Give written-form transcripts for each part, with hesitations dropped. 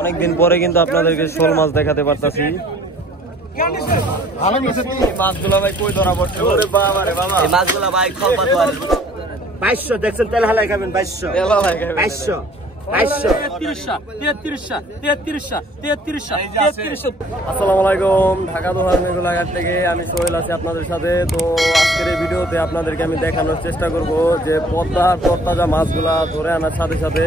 অনেকদিন পরে কিন্তু আপনাদেরকে শোল মাছ দেখাতে পারতাছি। মাছগুলো ভাই কই ধরা পড়ছে? ওরে বাবা রে বাবা, এই মাছগুলো ভাই খলপা তো আর 2200 দেখছেন, তেল হালাই খাবেন 2200 তেল হালাই খাবেন 2200 আসসালামু আলাইকুম, ঢাকা দোহার মেঘলাঘাট থেকে আমি সোহেল আছি আপনাদের সাথে। তো আজকের এই ভিডিওতে আপনাদেরকে আমি দেখানোর চেষ্টা করব যে পদ্মার তরতাজা মাছগুলা ধরে আনার সাথে সাথে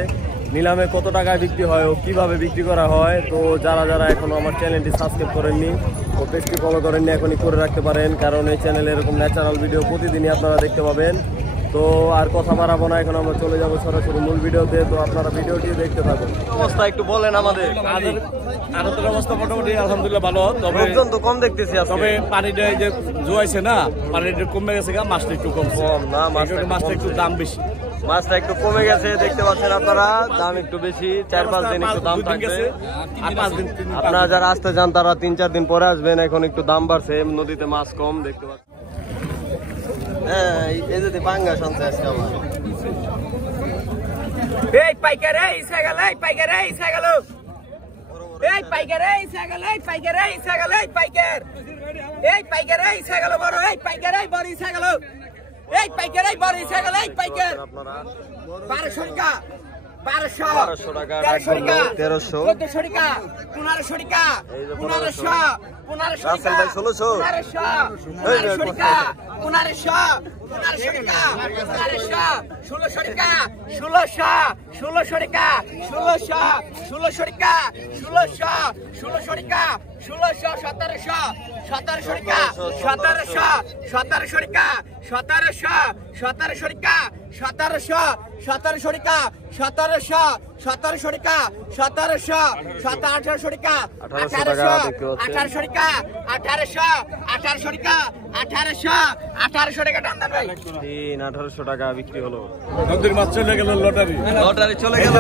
নিলামে কত টাকায় বিক্রি হয় ও কিভাবে বিক্রি করা হয়। তো যারা যারা এখনো আমার চ্যানেলটি সাবস্ক্রাইব করেননি ও পেজটি ফলো করেননি, এখনই করে রাখতে পারেন, কারণ এই চ্যানেলে এরকম ন্যাচারাল ভিডিও প্রতিদিনই আপনারা দেখতে পাবেন। তো আর কথা বাড়াবো না, এখন আমরা চলে যাবো সরাসরি মূল ভিডিওতে। তো আপনারা ভিডিওটি দেখতে থাকুন। অবস্থা একটু বলেন আমাদের। আড়তের অবস্থা মোটামুটি আলহামদুলিল্লাহ ভালো, তবে লোকজন তো কম দেখতেছি, তবে পানিটা যে জোয়াইছে না, পানিটা কমে গেছে, মাছটা একটু কম না, মাছটা একটু দাম বেশি, মাছটা একটু কমে গেছে দেখতে পাচ্ছেন আপনারা, দাম একটু বেশি, 4-5 দিন একটু দাম থাকবে। আপনারা যারা আসতে চান তারা 3-4 দিন পরে আসবেন, এখন একটু দাম বাড়ছে, নদীতে মাছ কম দেখতে পাচ্ছেন। হ্যাঁ, এই যদি পাঙ্গাস আনছে আজকে আমার। এই পাইকার, এই ছাগল, এই পাইকার, এই ছাগল, এই পাইকার, এই ছাগল, এই পাইকার, এই ছাগল, এই পাইকার, এই পাইকার, এই ছাগল বড়, এই পাইকার, এই বড় ছাগল, এই পাইকার, এই বড় ছাগল, এই পাইকার 1200 টাকা, 1200 টাকা, 1300 টাকা, 1300 1400 টাকা, 1500 টাকা, 1500 1500 রাসেল ভাই 1600 1500 টাকা, 1500 1500 টাকা, 1500 1600 টাকা, 1600 1600 টাকা, 1600 1600 টাকা, 1600 1600 টাকা, 1600 1700 1700 টাকা, 1700 1700 টাকা, 1700 1700 টাকা, 1700 1700 টাকা, 1700 1700 টাকা, 1700 1800 টাকা, 1800 টাকা, 1800 1800 টাকা, 1800 1800 টাকা টান ভাই। 1800 টাকা বিক্রি হলো। নদীর মাছ চলে গেল, লটারি চলে গেল।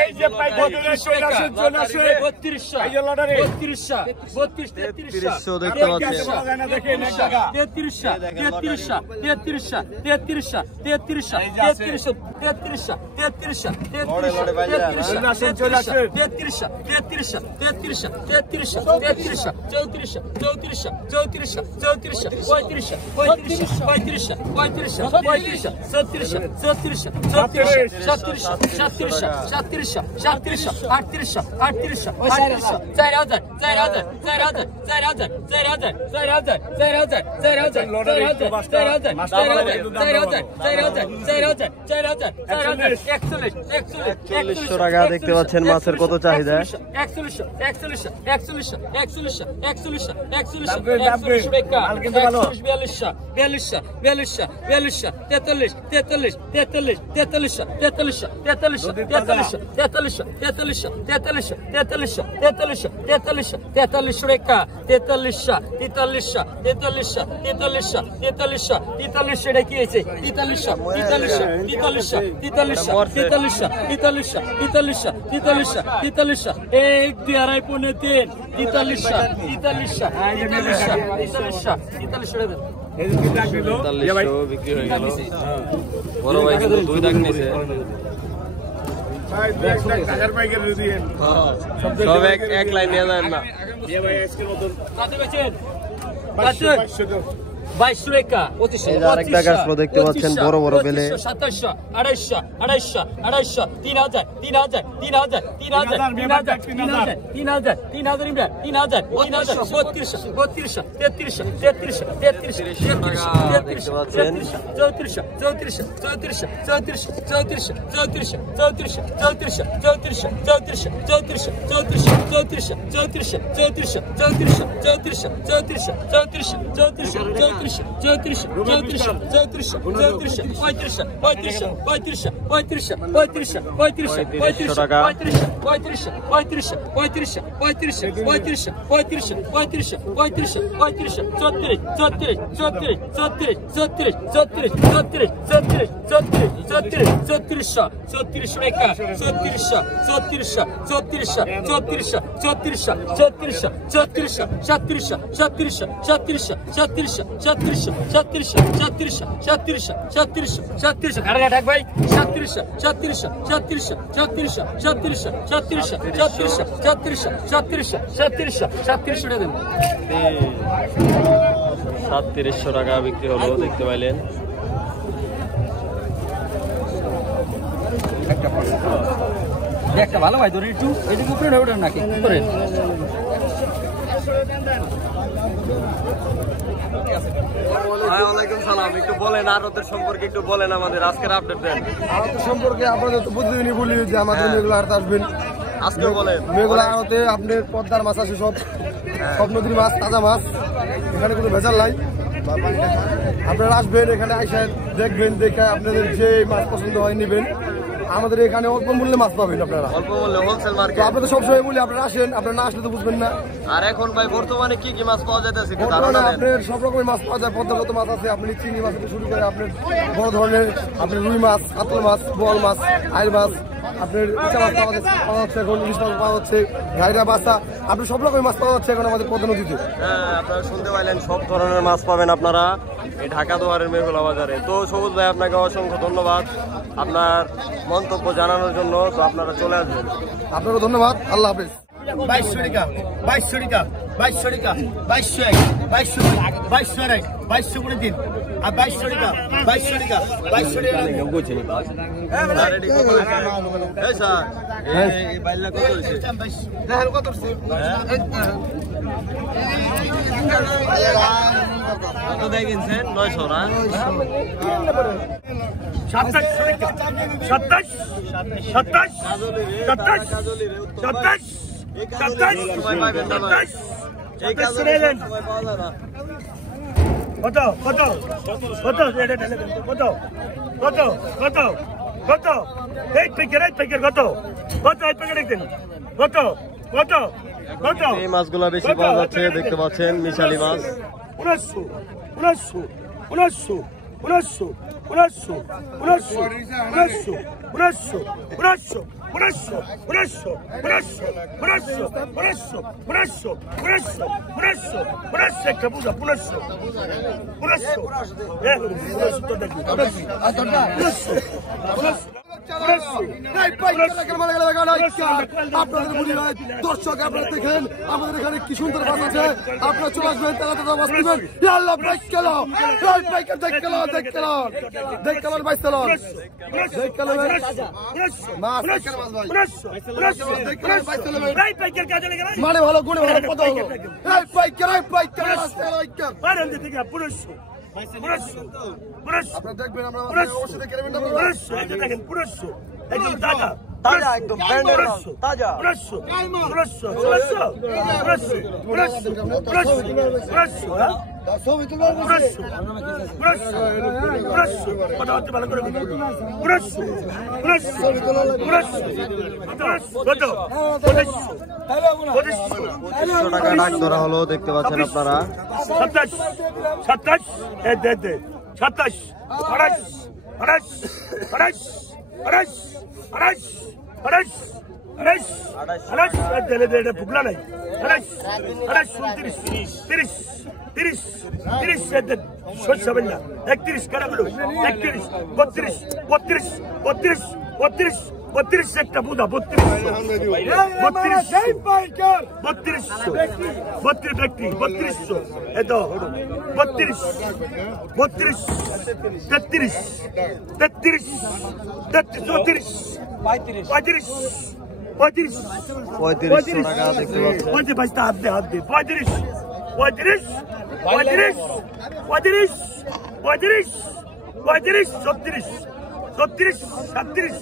এই যে পাই 3200 টাকা, 3200 এই যে লটারি 3200 3300 দেখতে পাচ্ছেন। 4100 টাকা দেখতে পাচ্ছেন। মাছের কত চাহিদা? 4100 বিক্রি হয়ে গেল। বড় ভাই কিন্তু 2 দাগ নিয়েছে। সব এক লাইন নিয়ে যান না। 2200 টাকা, 2500 দেখতে পাচ্ছেন বড় বড় বেলে। 2700 2800 2800 2800 3000 3000 3000 3000 3000 3000 3000 3000 3000 3200 3200 3300 3300 3400 3400 3400 3400 3700 টাকা বিক্রি হলো, দেখতে পাইলেন। একটা ভালো ভাই ধরে একটু এদিকে উপরে ওঠে নাকি করে ওয়ালাইকুম সালাম। একটু বলেন আড়তের সম্পর্কে, একটু বলেন আমাদের আজকের আপডেট দেন। আড়ত সম্পর্কে আপনাদের তো প্রতিদিনই বলি যে আমাদের মেঘলা আড়তে আসবেন। আজকে বলেন মেঘলা আড়তে আপনার পদ্মার মাছ আছে, সব নদীর মাছ, তাজা মাছ, এখানে কোনো ভেজাল নাই। আপনারা আসবেন, এখানে আইসা দেখবেন, দেখে আপনাদের যে মাছ পছন্দ হয় নেবেন। আমাদের এখানে অল্প মূল্যে মাছ পাবেন আপনারা, অল্প মূল্যে হোলসেল মার্কেট। আপনাদের সবসময় বলি আপনারা আসেন, আপনারা না আসলে তো বুঝবেন না। আর এখন ভাই বর্তমানে কি কি মাছ পাওয়া যাইতেছে? বর্তমানে আপনার সব রকমের মাছ পাওয়া যায়, পদ্মাগত মাছ আছে, আপনি চিংড়ি মাছ থেকে শুরু করে আপনার বড় ধরনের আপনার রুই মাছ, কাতল মাছ, বোয়াল মাছ, আইল মাছ, আপনার ইচা মাছ পাওয়া যাচ্ছে, এখন ইলিশ মাছ পাওয়া যাচ্ছে, ঘাইরা বাসা, আপনার সব রকমের মাছ পাওয়া যাচ্ছে এখন আমাদের পদ্মা নদীতে। হ্যাঁ, আপনারা শুনতে পাইলেন, সব ধরনের মাছ পাবেন আপনারা এই ঢাকা দোয়ারের মেঘলা বাজারে। তো সবুজ ভাই, আপনাকে অসংখ্য ধন্যবাদ আপনার মন্তব্য জানানোর জন্য। তো আপনারা চলে আসবেন। আপনারও ধন্যবাদ, আল্লাহ হাফেজ। 2200 টাকা, 2200 টাকা, 2200 টাকা, 2200 2200 2200 2200 করে দিন। আর 2200 টাকা, 2200 টাকা, 2200 টাকা। এই স্যার, এই বাইলা কত হইছে? দেখেন কত হচ্ছে? কত দিয়ে কিনছেন? 900 না? 27 টাকা, 27 27 27 27 27 সময় পাইবেন না ভাই। এই কাজে সময় পাওয়া যায় না। কত কত কত এটা ঢেলে দেন তো, কত কত কত কত এই প্যাকেট কত কত এই প্যাকেট দেন কত কত কত এই মাছগুলা বেশি পাওয়া যাচ্ছে, দেখতে পাচ্ছেন মিশালি মাছ। 1900 1900 1900 1900 1900 1900 1900 1900 আপনাদের বলি ভাই, দর্শক আপনারা দেখেন আমাদের এখানে কি সুন্দর মাছ আছে, আপনারা চলে আসবেন, তারা তারা মাছ নেবেন। আল্লাহ বাইক গেল, বাইক দেখ গেল, দেখ গেল, দেখ গেল, বাইক গেল, দেখ গেল মাছ, মানে ভালো গুণে ভালো কত হলো? আপনারা দেখবেন, আমরা অবশ্যই দেখে নেবেন। দেখেন পুরস্কার একদম তাজা তাজা, একদম ব্র্যান্ডের মাছ, তাজা। টাকা ডাক ধরা হলো, দেখতে পাচ্ছেন আপনারা। 27 27 27 ফুকলা নাই 31 কাটাগুলো 31 32 32 32 32 32 একটা বুধা 32 ব্যক্তি 3200 এত 32 32 33 33 34 35 35 3500 টাকা দেখতে পাচ্ছেন। 35 হাত দে 35 35 35 35 35 35 36 36 37 37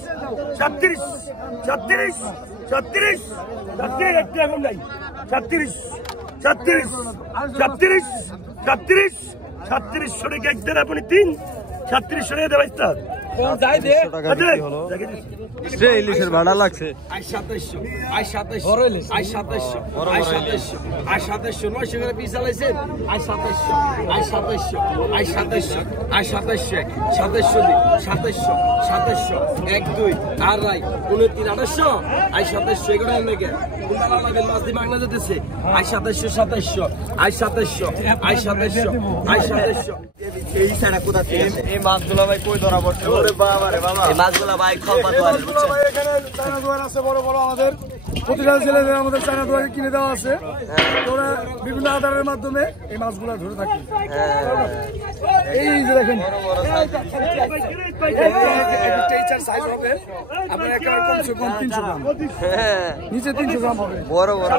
37 37 37 একটা এখন নাই 37 37 37 37 37 টাকা এক দেন আপনি 3 37 টাকা দেবেন স্যার টাকা বিক্রি হলো। ইলিশের ভাড়া লাগছে 2700 900 করে পিস চালাইছেন 2700 1 2 আর রাই 29 2800 2700 এগুলো নাকি কোনটা লাগবে মাছ দি মাগনা যেতেছে 2700 এই মাছগুলো ভাই কই ধরা পড়ছে? ওরে বাবা রে বাবা, এই মাছগুলা ভাই খলপা দোয়ারের, বুঝছেন? ভাই এখানে চায়না দোয়ার আছে বড় বড়, আমাদের প্রতিটা ছেলেদের আমাদের চায়না দোয়ার কিনে দেওয়া আছে। ওরা বিভিন্ন আধারের মাধ্যমে এই মাছগুলা ধরে থাকে। এই যে দেখেন সাইজ হবে আপনার একেবারে কমসে কম 300 গ্রাম, নিচে 300 গ্রাম হবে, বড় বড়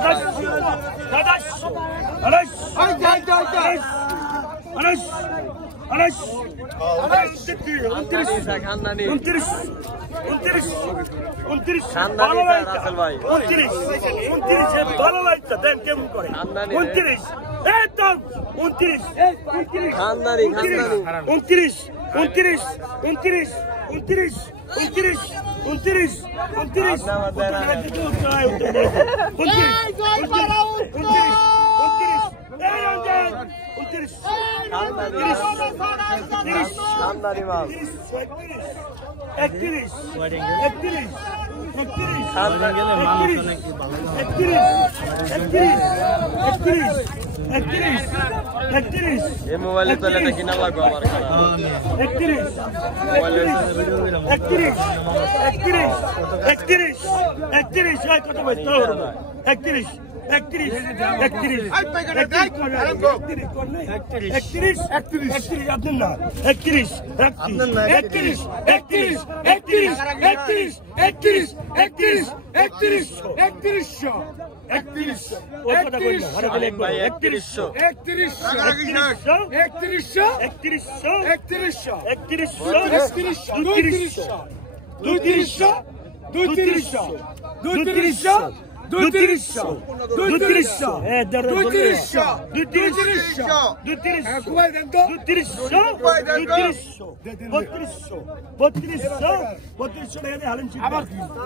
মোবাইলে তো এটা কিনা লাগবে আমার,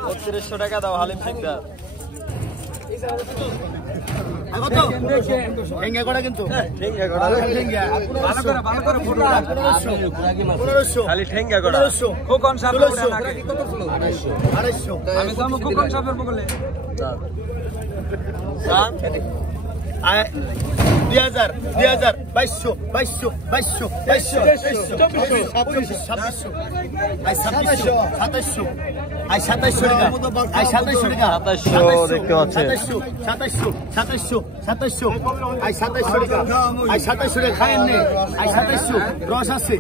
3200 টাকা দাও হালিম শিকদার। খালি ঠেঙ্গা করা খোকন সাহেব 250 আমি যাবো খোকন সাহেবের বগলে 2000 2200 দেখতে পাচ্ছেন 2700 খায়েন নেই 2700 রস আছে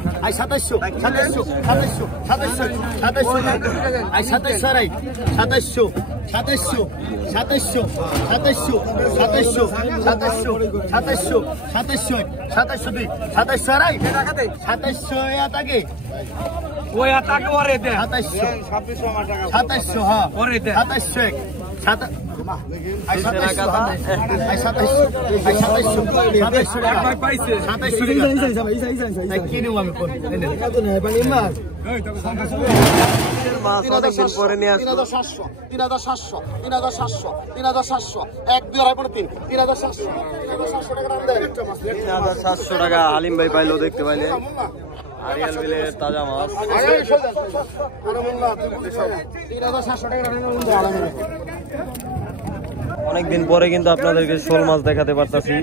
2700 টাকা হালিম ভাই পাইলো, দেখতে পাইলে আরিয়াল বিলের তাজা মাছ। অনেকদিন পরে কিন্তু আপনাদেরকে শোল মাছ দেখাতে পারতাছি।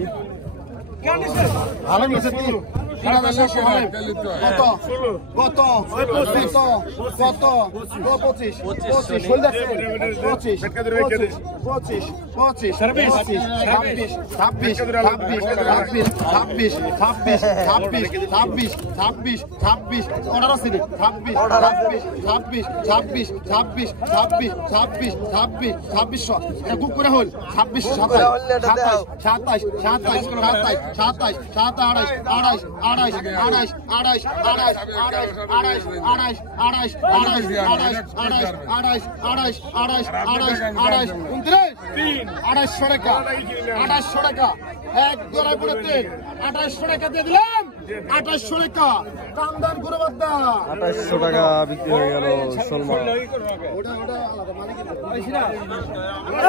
এক জোড়া করে 2800 টাকা দিয়ে দিলাম, 2800 টাকা দাম দাম করে বাদ দা, 2800 টাকা বিক্রি হয়ে গেল শোল মাছ।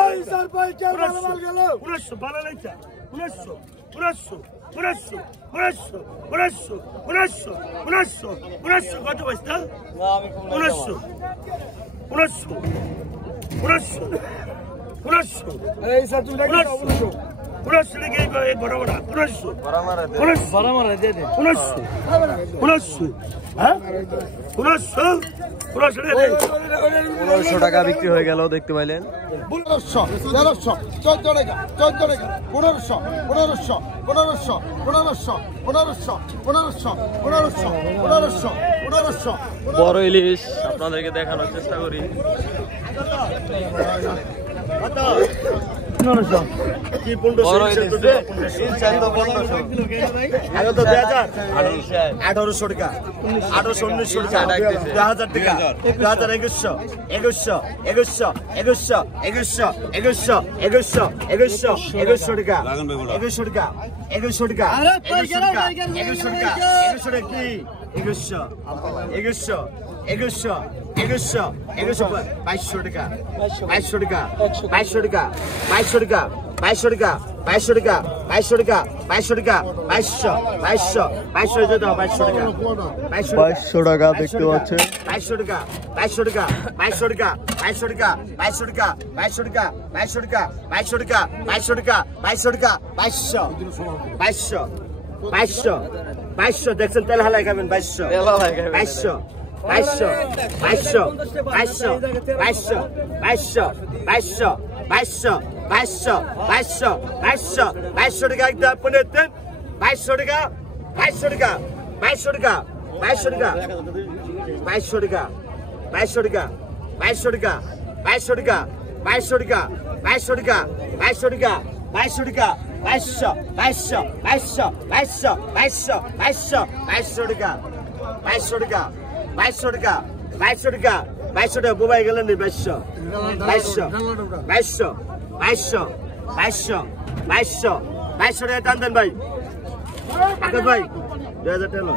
এই স্যার ভাই কে ভালো মাল গেল 1900 ভালো লাইছা 1900 কত পয়সা? 1900 এই স্যার তুমি দেখো 1900 1900 টাকা এই বড় বড় 1900 হ্যাঁ 1900 টাকা বিক্রি হয়ে গেল দেখতে পাইলেন। 1500 1300 14 টাকা 14 টাকা 1500 1500 1500 1500 1500 1500 1500 1500 1500 বড় ইলিশ আপনাদেরকে দেখানোর চেষ্টা করি। 1500 কি 1500 তো 1800 টাকা 1800 1900 টাকা 2000 টাকা 2100 2100 2100 2100 2100 2100 2100 2100 টাকা 2100 টাকা 2100 টাকা 2100 টাকা 2100 টাকা 2100 টাকা কি 2100 2100 2100 2100 2100 2200 টাকা 2200 টাকা 2200 টাকা 2200 টাকা 2200 টাকা 2200 টাকা 2200 টাকা 2200 টাকা 2200 2200 দাও 2200 টাকা 2200 টাকা দেখতে পাচ্ছেন। 2200 টাকা 2200 টাকা 2200 টাকা 2200 টাকা 2200 টাকা 2200 টাকা 2200 টাকা 2200 টাকা 2200 টাকা 2200 টাকা 2200 2200 2200 দেখছেন তেল হালাই খাবেন 2200 2200 2200 2200 2200 2200 2200 2200 2200 2200 2200 টাকা একটা পনেরো দেন 2200 টাকা 2200 টাকা 2200 টাকা 2200 টাকা 2200 টাকা 2200 টাকা 2200 টাকা 2200 টাকা 2200 টাকা 2200 টাকা 2200 টাকা 2200 টাকা 2200 2200 2200 2200 2200 2200 টাকা 2200 টাকা 2200 টাকা 2200 টাকা 2200 টাকা মোবাইল গেলেন 2200 2200 2200 2200 2200 2200 টাকা টান দেন ভাই আকাশ ভাই 2000 টাকা